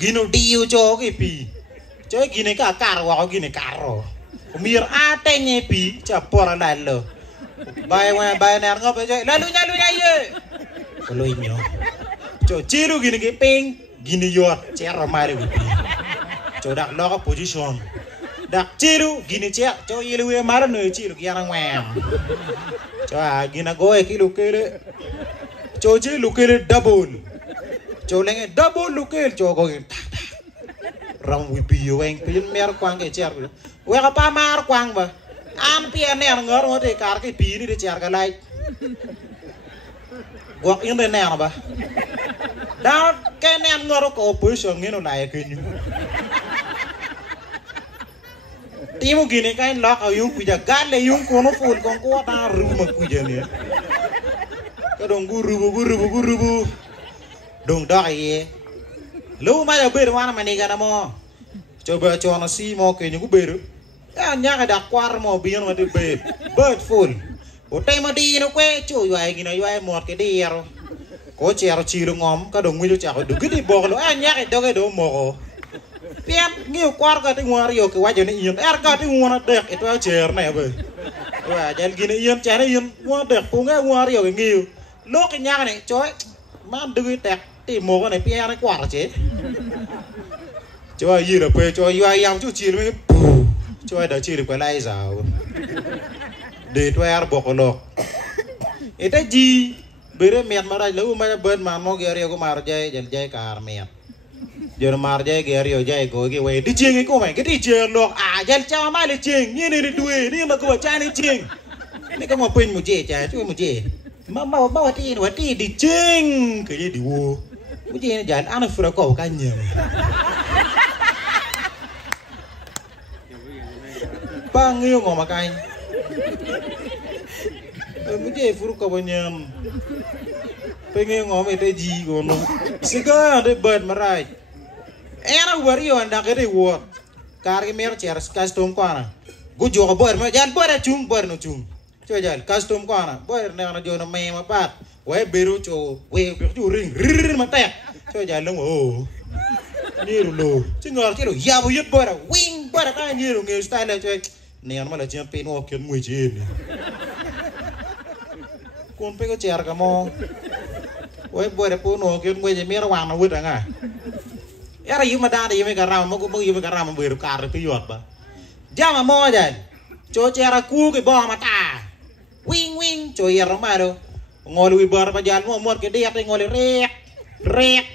Gino dio cho cái pi. Chơi gini cả caro gini caro. Mir ate nye pi chapora lalo. Bay ner ngop chơi lalu nya ye. Kalau ini cho chiru gini cái ping gini yot cer mari pi. Cho dak lo position. Dak chiru gini cer cho ilu mara no chiru kiara ngwam. Cho gina goe ki lukele. Cho chi lukele double. Cho lenge double lukele cho go rong wi pi weng pin mer kwang ke cer. We ka pa mar kwang ba. Am pi ner ngor ngote kar ke pi ni de cer ka lai. Gok in de ner ba. Da ke ner ngor ko position ngino lai ke nyu. Timu gini kain lock au yung kuja gale yung kono full kong ko ta rumah kuja ni. Kadong guru. Dong dak ye. Lu ma ya ber wana maniga na mo. Coba cono si mo ke nyugo ber. Ya nya ka dak kwar mo biyon ma de ber. Bird full. O te ma di no kwe chu yai gina yai mo ke di yaro. Ko chero chiru ngom kadong ngi cha ko du gidi bo lo nya ka doge do mo ko. Pian ngiu kwar ka ti ngwar yo ke wajo ni yin ka ti ngwana dek itu cher na be wa jal gini yin cha ni yin ngwa dek ku nga ngwar yo ke ngiu lo ke nya ne choi man du tek ti mo ko ne pian kwar che choi yi la pe choi yo yam chu chi me choi da chi ko lai zao de to ar bo ko lo eta ji bere met mara lu ma ben ma mo ge ko mar jai jal jai kar met giờ mà chơi cái điều chơi có cái way đi chiêng cái cô mày cái đi chiêng được à dân cha mai đi chiêng như này đi đuổi đi mà cô cha đi chiêng này có một pin một chè chả chui một chè mà bao ti đi chiêng cái gì đi vô một chè này giờ ăn được phở cổ cái nhiều bao nhiêu ngò mà cay một chè phở cổ bao nhiêu pengen ngomong itu ji gono segala de bird marai era wario anda kere wo kar mer cer custom kwana gu jo bor ma jan bor chung bor no chung cho jan custom kwana bor ne na jo na me ma pat we beru cho we be ju ring ma tek cho jan lo o ni lo chingor ke lo ya bu yut bor wing bor ka ni lo nge style cho ne ma la chen pe no ken mu ji ni kon pe ko cer ka mo we boy po no ke ngwe je mer wang na wit nga era yu ma da de me garam mo ko yu me garam mo ber kar pe yot ba jama mo ja cho chera ku ke bo ma ta wing cho yer ma do ngol wi bar ba jan mo ke de te ngol rek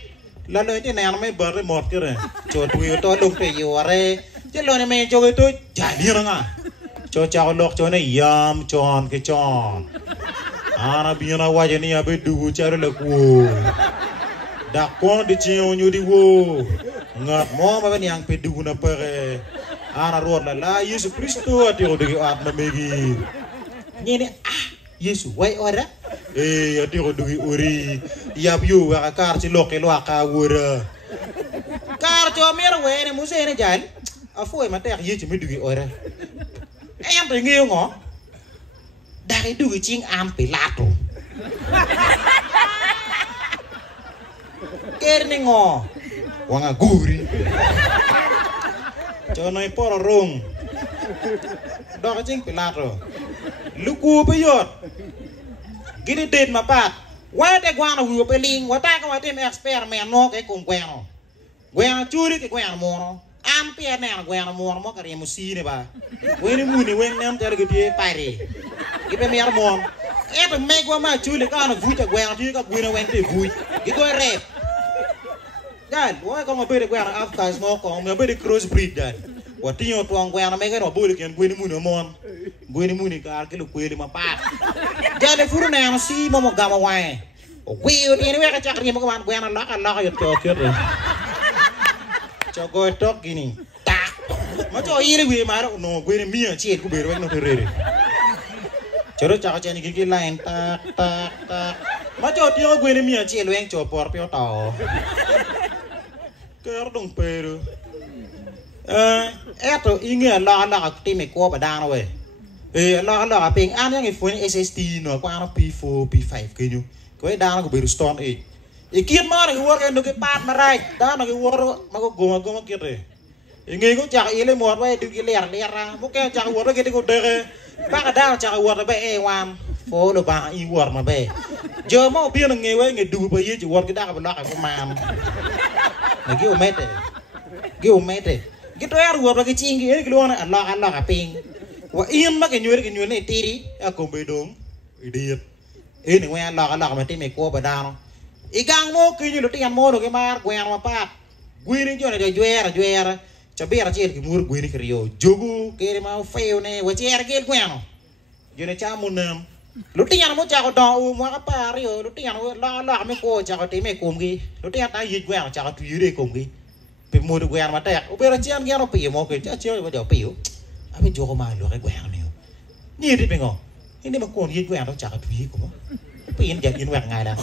la le te na me bar mo ke re cho tu to dong pe yu re che lo ne me cho ke to ja ni nga cho cha lok cho ne yam chon ke chon ana biena waje ni abe dugu charo le ku dak ko di chiu nyu di wo ngat mo ma ben yang pe dugu na pere ana rod la Yesu Kristo ati o de at na megi ni Yesu wai ora ati o dugi uri ya biu wa kar ci loke lo ka wura kar cho mer we ne muse ne jan afo ma tek Yesu mi dugi ora em te ngiu ngo dari dugi cing am Pilato kerne ngo wanga guri cho noi poro rong do cing Pilato luku peyot gini det ma pat wa te gwana wu pe ling wa ta ka wa tem experiment no ke kum gweno gweno churi ke gweno mo am pe ne gweno mo ka re musine ba we ni muni wen nam tere ke tie pare ipe mer mo eto me gwa ma chuli ka na vuta gweno ti ka gweno wen te vui gi go rep dan wa ko ma be gweno afkas mo ko me be cross breed dan wa tinyo tuang gweno me ke no buli ken gweno muni mo gweno muni ka ke lu kweli ma pat jale furu na no si mo gama wae o gwi o tiene we ka chakri mo ko man gweno la ka yo to ke cho go tok gini tak ma cho ire wi ma no gweno mi a chi ku be ro no te re choro cha cha ni ki line tak ma cho ti o gweno mi a chi lwen cho por pe to ke dong pero eto inge la ti me ko ba da no we la ping an yang phone SSD no kwa no P4 P5 ke nyu ko da no be stone e Ikian mana keluar kan nuke pat marai, dah nuke keluar mago goma kiri. Ini aku cak ile muat bae di liar mungkin cak keluar kita kau dere, bak ada cak keluar bae wam, follow bang iwar ma bae. Jauh mau biar ngewe ngedu bae je keluar kita kabelak aku mam. Lagi umete, gitu ya keluar lagi cinggi ini keluar Allah kaping. Wah ian mak kenyuir ni tiri, aku bedong, idiot. Ini gue Allah mati meko badang. Igang mo kinyo luti yang mo ke mar gue yang apa? Gue ni jo ada juara. Cabe ara cer ke mur gue ni kriyo. Jogu kere mau feo ne, wacer ke gue ano. Jo ne camu nem. Luti yang mo cako dong mo apa rio. Luti yang la me ko cako te me komgi. Luti yang tai gue ano cako tuyure komgi. Pe mo gue yang mata ya. Ubera cian ge ano piye mo ke cer ba jo piyo. Abi jo ko ma lo ke gue ano ne. Ni ri pengo. Ini mah kon gue ano cako tuyi ko. Pin jadi gue ngai dah.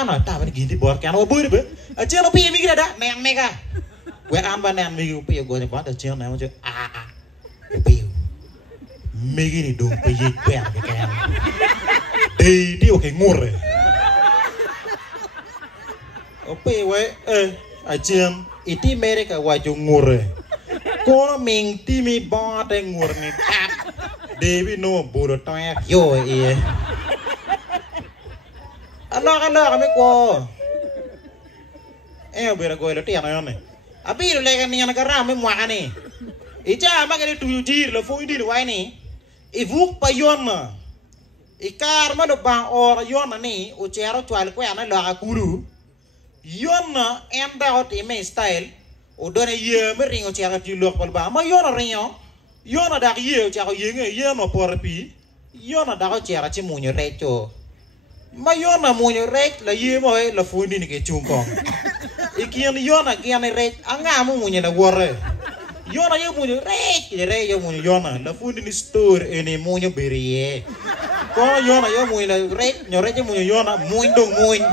Ano ta ba gi di bor kan o bui be. Cer no piye mi ge da nen mega. Gue an nen mi piye go ne ba da cer na mo cer piye. Mi ni dong piye gue ano kan. Di oke ngure. Ope we ajem iti mereka waju ngure. Kono ming ti mi ba te ngur ni tap. Devi no bodo toya yo e. Anak kami ko. Bera go lo tiano yone. Abi lo lega ni ana kara me mwa ani. Ija ma ke tu jir lo fo ndi wa ni. Ivuk pa yona. Ikar ma do bang or yona ni o chero twal ko ana lo akuru. Yona enda ot ime style. O done ye me ringo chero ti lo pal ba. Ma yona ringo. Yona da ye chero ye nge ye no porpi. Yona da ko chero chi munyo recho. Ma yona munyo rech la ye mo la fundi ni ke chungkong. Ikian yona kian rech anga mo munyo la wore. Yona ye munyo rech re ye munyo yona la fundi ni store ene munyo berie. Ko yona ye munyo la rech nyo rech munyo yona muindong muin.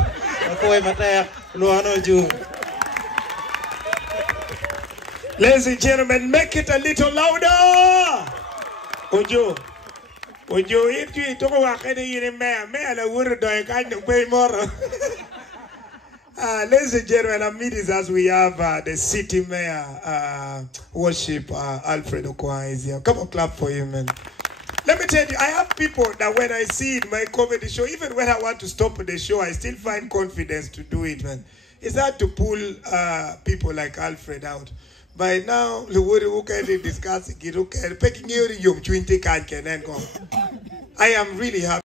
Ko e mata lo ano ju. Ladies and gentlemen, make it a little louder. Ojo itu toko wakene yine me la wuro do kan no pay more. Ladies and gentlemen, amidst as we have the city mayor worship Alfred Okwang is here. Come on, clap for him, man. Let me tell you, I have people that when I see it, my comedy show, even when I want to stop the show, I still find confidence to do it, man. It's hard to pull people like Alfred out. By now, the word who can discuss it, picking you, I am really happy.